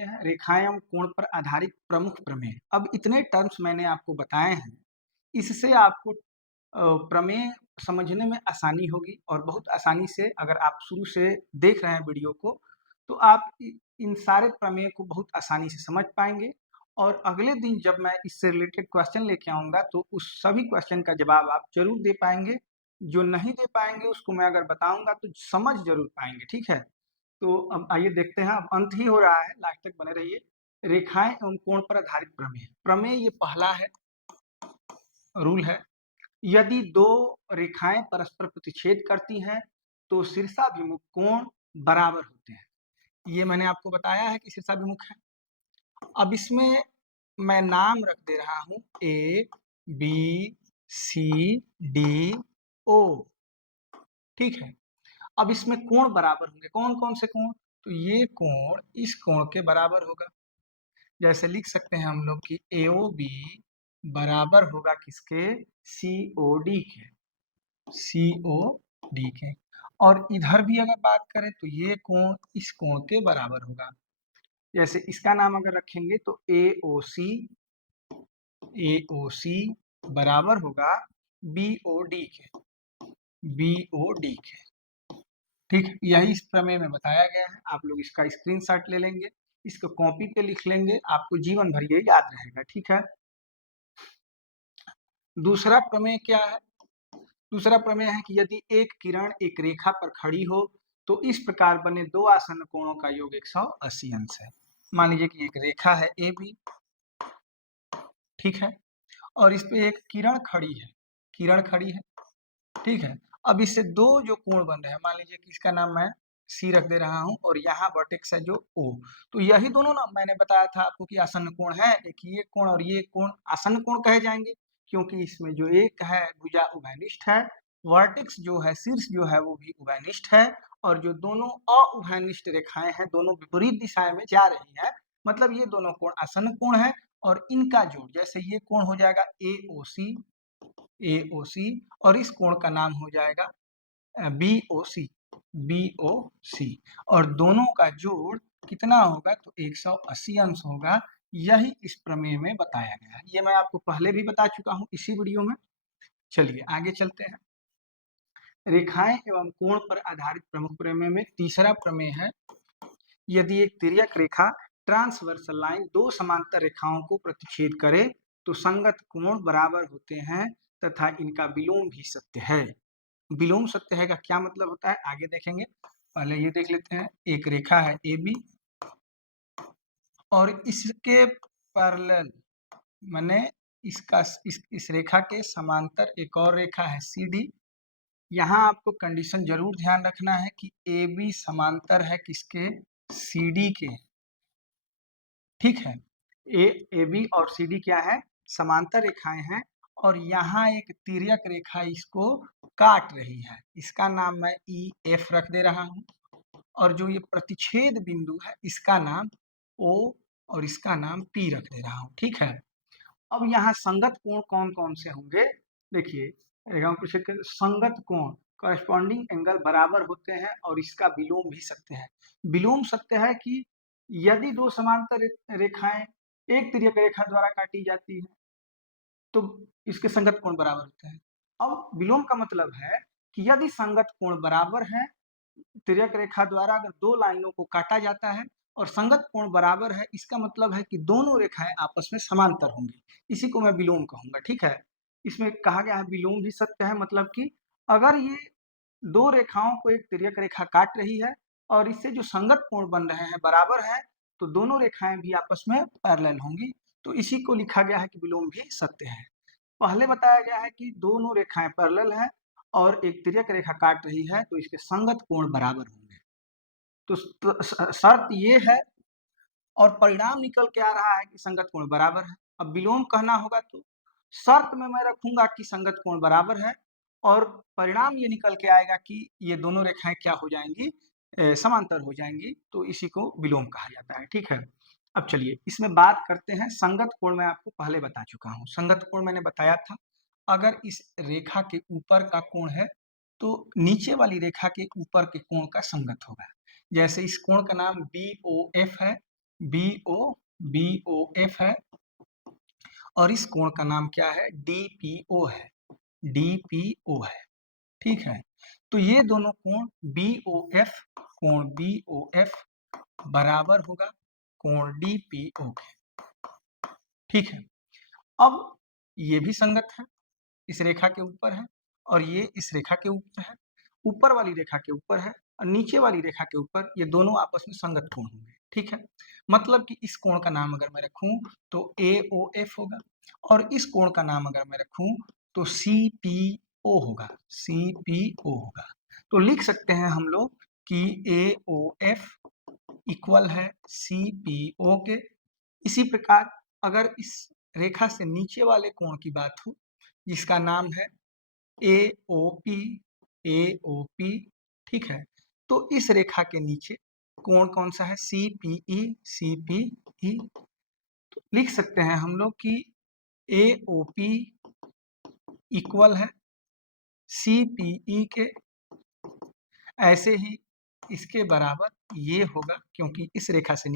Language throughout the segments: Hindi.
हैं रेखाएं एवं कोण पर आधारित प्रमुख प्रमेय। अब इतने टर्म्स मैंने आपको बताए हैं, इससे आपको प्रमेय समझने में आसानी होगी और बहुत आसानी से अगर आप शुरू से देख रहे हैं वीडियो को, तो आप इन सारे प्रमेय को बहुत आसानी से समझ पाएंगे और अगले दिन जब मैं इससे रिलेटेड क्वेश्चन लेके आऊँगा, तो उस सभी क्वेश्चन का जवाब आप ज़रूर दे पाएंगे। जो नहीं दे पाएंगे उसको मैं अगर बताऊँगा तो समझ ज़रूर पाएंगे, ठीक है? तो अब आइए देखते हैं, अब अंत ही हो रहा है, लास्ट तक बने रहिए। रेखाएं एवं कोण पर आधारित प्रमेय। प्रमेय ये पहला है, रूल है। यदि दो रेखाएं परस्पर प्रतिच्छेद करती हैं तो शीर्षाभिमुख कोण बराबर होते हैं। ये मैंने आपको बताया है कि शीर्षाभिमुख है। अब इसमें मैं नाम रख दे रहा हूं A B C D O, ठीक है। अब इसमें कोण बराबर होंगे, कौन कौन से कोण? तो ये कोण इस कोण के बराबर होगा। जैसे लिख सकते हैं हम लोग कि AOB बराबर होगा किसके? COD के, COD के। और इधर भी अगर बात करें तो ये कोण इस कोण के बराबर होगा। जैसे इसका नाम अगर रखेंगे तो AOC बराबर होगा BOD के, BOD के, ठीक है। यही इस प्रमेय में बताया गया है। आप लोग इसका स्क्रीनशॉट ले लेंगे, इसको कॉपी पे लिख लेंगे, आपको जीवन भर ये याद रहेगा, ठीक है। दूसरा प्रमेय क्या है? दूसरा प्रमेय है कि यदि एक किरण एक रेखा पर खड़ी हो तो इस प्रकार बने दो आसन्न कोणों का योग 180 अंश है। मान लीजिए कि एक रेखा है AB, ठीक है, और इस पे एक किरण खड़ी है, किरण खड़ी है, ठीक है। अब इससे दो जो कोण बन रहे हैं, मान लीजिए कि इसका नाम मैं C रख दे रहा हूं और यहाँ वर्टेक्स है जो O, तो यही दोनों ना मैंने बताया था आपको कि आसन्न कोण है। एक ये कोण और ये कोण आसन्न कोण कहे जाएंगे, क्योंकि इसमें जो एक है भुजा उभयनिष्ठ है, वर्टेक्स जो है शीर्ष जो है वो भी उभयनिष्ठ है, और जो दोनों अउभयनिष्ठ रेखाएं हैं दोनों विपरीत दिशाएं में जा रही है, मतलब ये दोनों कोण आसन्न कोण है। और इनका जोड़, जैसे ये कोण हो जाएगा AOC, AOC, और इस कोण का नाम हो जाएगा BOC, BOC, और दोनों का जोड़ कितना होगा? तो 180 अंश होगा। यही इस प्रमेय में बताया गया है। ये मैं आपको पहले भी बता चुका हूं इसी वीडियो में। चलिए आगे चलते हैं। रेखाएं एवं कोण पर आधारित प्रमुख प्रमेय में तीसरा प्रमेय है, यदि एक तिर्यक रेखा ट्रांसवर्सल लाइन दो समांतर रेखाओं को प्रतिच्छेद करे तो संगत कोण बराबर होते हैं तथा इनका विलोम भी सत्य है। विलोम सत्य है का क्या मतलब होता है आगे देखेंगे, पहले ये देख लेते हैं। एक रेखा है AB और इसके पैरेलल, माने इसका इस रेखा के समांतर एक और रेखा है CD। यहाँ आपको कंडीशन जरूर ध्यान रखना है कि AB समांतर है किसके? CD के, ठीक है। AB और CD क्या है? समांतर रेखाएं हैं, और यहाँ एक तिर्यक रेखा इसको काट रही है, इसका नाम मैं EF रख दे रहा हूँ। और जो ये प्रतिच्छेद बिंदु है इसका नाम O और इसका नाम P रख दे रहा हूँ, ठीक है। अब यहाँ संगत कोण कौन कौन से होंगे? देखिए संगत कोण करस्पॉन्डिंग एंगल बराबर होते हैं और इसका विलोम भी सत्य है। विलोम सत्य है कि यदि दो समांतर रेखाएं एक तिर्यक रेखा द्वारा काटी जाती है तो इसके संगत कोण बराबर होते हैं। अब विलोम का मतलब है कि यदि संगत कोण बराबर है, तिर्यक रेखा द्वारा अगर दो लाइनों को काटा जाता है और संगत कोण बराबर है, इसका मतलब है कि दोनों रेखाएं आपस में समांतर होंगी, इसी को मैं विलोम कहूंगा, ठीक है। इसमें कहा गया है विलोम भी सत्य है, मतलब कि अगर ये दो रेखाओं को एक तिर्यक रेखा काट रही है और इससे जो संगत कोण बन रहे हैं बराबर है, तो दोनों रेखाएं भी आपस में पैरेलल होंगी, तो इसी को लिखा गया है कि विलोम भी सत्य है। पहले बताया गया है कि दोनों रेखाएं पैरेलल हैं और एक तिर्यक रेखा काट रही है, तो इसके संगत कोण बराबर होंगे। तो शर्त ये है और परिणाम निकल के आ रहा है कि संगत कोण बराबर है। अब विलोम कहना होगा तो शर्त में मैं रखूंगा कि संगत कोण बराबर है, और परिणाम ये निकल के आएगा कि ये दोनों रेखाएं क्या हो जाएंगी? समांतर हो जाएंगी, तो इसी को विलोम कहा जाता है, ठीक है। अब चलिए इसमें बात करते हैं। संगत कोण मैं आपको पहले बता चुका हूँ। संगत कोण मैंने बताया था, अगर इस रेखा के ऊपर का कोण है तो नीचे वाली रेखा के ऊपर के कोण का संगत होगा। जैसे इस कोण का नाम BOF है, BOF है और इस कोण का नाम क्या है, DPO है, DPO है, ठीक है। तो ये दोनों कोण BOF बराबर होगा कोण DPO के, ठीक है। अब ये भी संगत है, इस रेखा के ऊपर है और ये इस रेखा के ऊपर है, ऊपर वाली रेखा के ऊपर है और नीचे वाली रेखा के ऊपर, ये दोनों आपस में संगत कोण होंगे, ठीक है। मतलब कि इस कोण का नाम अगर मैं रखूं तो AOF होगा और इस कोण का नाम अगर मैं रखूं तो CPO होगा, CPO होगा। तो लिख सकते हैं हम लोग कि AOF इक्वल है CPO के। इसी प्रकार अगर इस रेखा से नीचे वाले कोण की बात हो जिसका नाम है AOP, AOP, ठीक है। तो इस रेखा के नीचे कोण कौन सा है, CPE, CPE। तो लिख सकते हैं हम लोग कि AOP इक्वल है CPE के। ऐसे ही इसके बराबर ये होगा क्योंकि इस रेखा से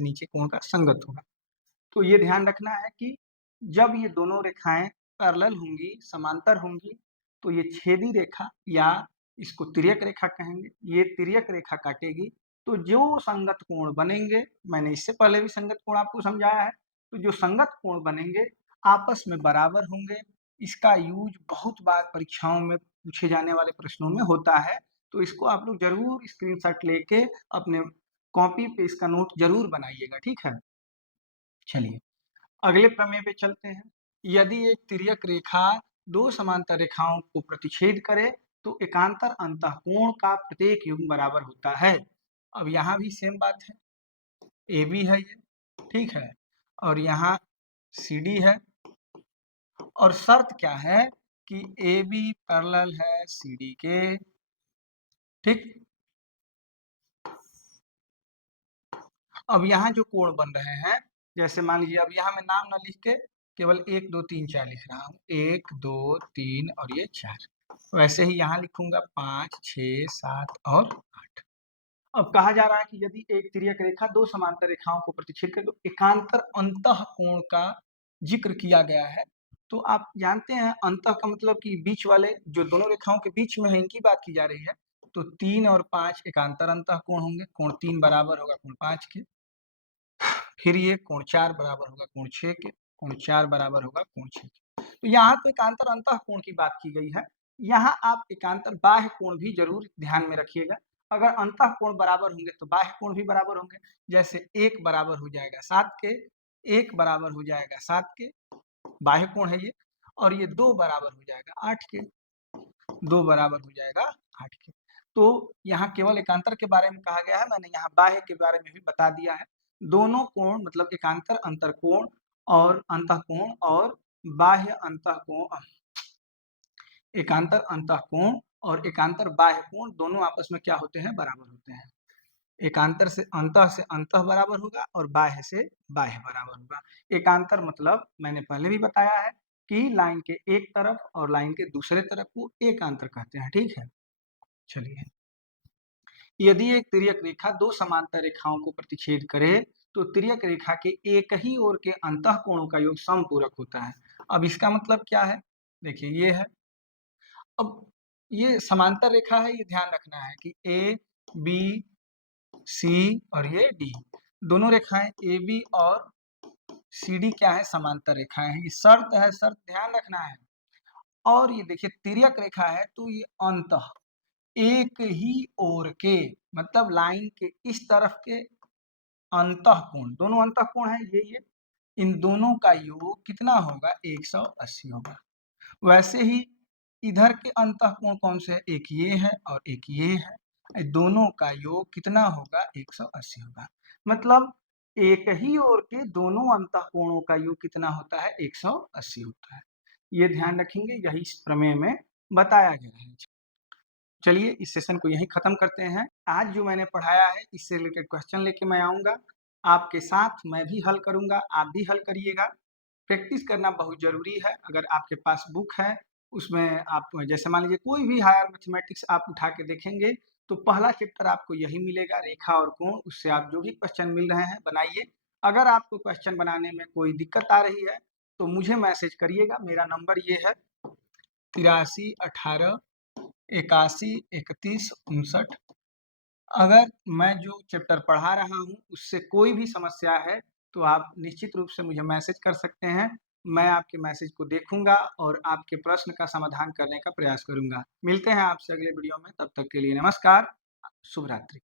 नीचे कोण का संगत होगा। तो ये ध्यान रखना है कि जब ये दोनों रेखाएं पैरेलल होंगी, समांतर होंगी, तो ये छेदी रेखा या इसको तिर्यक रेखा कहेंगे, ये तिर्यक रेखा काटेगी। तो जो संगत कोण बनेंगे, मैंने इससे पहले भी संगत कोण आपको समझाया है, तो जो संगत कोण बनेंगे आपस में बराबर होंगे। इसका यूज बहुत बार परीक्षाओं में पूछे जाने वाले प्रश्नों में होता है, तो इसको आप लोग जरूर स्क्रीनशॉट लेके अपने कॉपी पे इसका नोट जरूर बनाइएगा, ठीक है। चलिए अगले प्रमेय पे चलते हैं। यदि एक तिर्यक रेखा दो समांतर रेखाओं को प्रतिच्छेद करे तो एकांतर अंतःकोण का प्रत्येक युग्म बराबर होता है। अब यहाँ भी सेम बात है, AB है ये, ठीक है, और यहाँ CD है और शर्त क्या है कि AB पैरेलल है CD के, ठीक। अब यहाँ जो कोण बन रहे हैं, जैसे मान लीजिए, अब यहाँ मैं नाम ना लिख के केवल 1 2 3 4 लिख रहा हूँ, 1 2 3 और ये 4। वैसे ही यहाँ लिखूंगा 5 6 7 और 8। अब कहा जा रहा है कि यदि एक तिर्यक रेखा दो समांतर रेखाओं को प्रतिच्छेद करे तो एकांतर अंतःकोण का जिक्र किया गया है। तो आप जानते हैं अंतः का मतलब कि बीच वाले, जो दोनों रेखाओं के बीच में है, इनकी बात की जा रही है। तो 3 और 5 एकांतर अंतःकोण होंगे, कोण 3 बराबर होगा कोण 5 के। फिर ये कोण 4 बराबर होगा कोण 6 के, कोण 4 बराबर होगा कोण 6 के। तो यहाँ तो एकांतर अंतःकोण की बात की गई है, यहाँ आप एकांतर बाह्य कोण भी जरूर ध्यान में रखिएगा। अगर अंतःकोण बराबर होंगे तो बाह्य कोण भी बराबर होंगे। जैसे 1 बराबर हो जाएगा 7 के, 1 बराबर हो जाएगा 7 के, बाह्य कोण है ये, और ये 2 बराबर हो जाएगा 8 के, 2 बराबर हो जाएगा 8 के। तो यहाँ केवल एकांतर के बारे में कहा गया है, मैंने यहाँ बाह्य के बारे में भी बता दिया है। दोनों कोण मतलब एकांतर अंतरकोण और अंतःकोण और बाह्य अंतःकोण, एकांतर अंतःकोण और एकांतर बाह्य कोण दोनों आपस में क्या होते हैं, बराबर होते हैं। एकांतर से अंतः बराबर होगा और बाह्य से बाह्य बराबर होगा। एकांतर मतलब मैंने पहले भी बताया है कि लाइन के एक तरफ और लाइन के दूसरे तरफ को एकांतर कहते हैं, ठीक है। चलिए, यदि एक तिर्यक रेखा दो समांतर रेखाओं को प्रतिच्छेद करे तो तिर्यक रेखा के एक ही ओर के अंतःकोणों का योग समपूरक होता है। अब इसका मतलब क्या है, देखिए ये है, अब ये समांतर रेखा है, ये ध्यान रखना है कि ए बी सी और ये डी, दोनों रेखाएं ए बी और सी डी क्या है, समांतर रेखाएं हैं। ये शर्त है, शर्त ध्यान रखना है। और ये देखिए तिर्यक रेखा है तो ये अंतः एक ही ओर के, मतलब लाइन के इस तरफ के अंतःकोण, दोनों अंतःकोण है ये, इन दोनों का योग कितना होगा, 180 होगा। वैसे ही इधर के अंतःकोण कौन से है, एक ये है और एक ये है, दोनों का योग कितना होगा, 180 होगा। मतलब एक ही ओर के दोनों अंतःकोणों का योग कितना होता है, 180 होता है। ये ध्यान रखेंगे, यही इस प्रमेय में बताया गया है। चलिए इस सेशन को यहीं खत्म करते हैं। आज जो मैंने पढ़ाया है इससे रिलेटेड क्वेश्चन लेके मैं आऊँगा आपके साथ, मैं भी हल करूँगा, आप भी हल करिएगा। प्रैक्टिस करना बहुत ज़रूरी है। अगर आपके पास बुक है उसमें आप जैसे मान लीजिए कोई भी हायर मैथमेटिक्स आप उठा के देखेंगे तो पहला चैप्टर आपको यही मिलेगा, रेखा और कोण। उससे आप जो भी क्वेश्चन मिल रहे हैं बनाइए। अगर आपको क्वेश्चन बनाने में कोई दिक्कत आ रही है तो मुझे मैसेज करिएगा। मेरा नंबर ये है 83 18 81 31 59। अगर मैं जो चैप्टर पढ़ा रहा हूँ उससे कोई भी समस्या है तो आप निश्चित रूप से मुझे मैसेज कर सकते हैं। मैं आपके मैसेज को देखूंगा और आपके प्रश्न का समाधान करने का प्रयास करूंगा। मिलते हैं आपसे अगले वीडियो में, तब तक के लिए नमस्कार, शुभ रात्रि।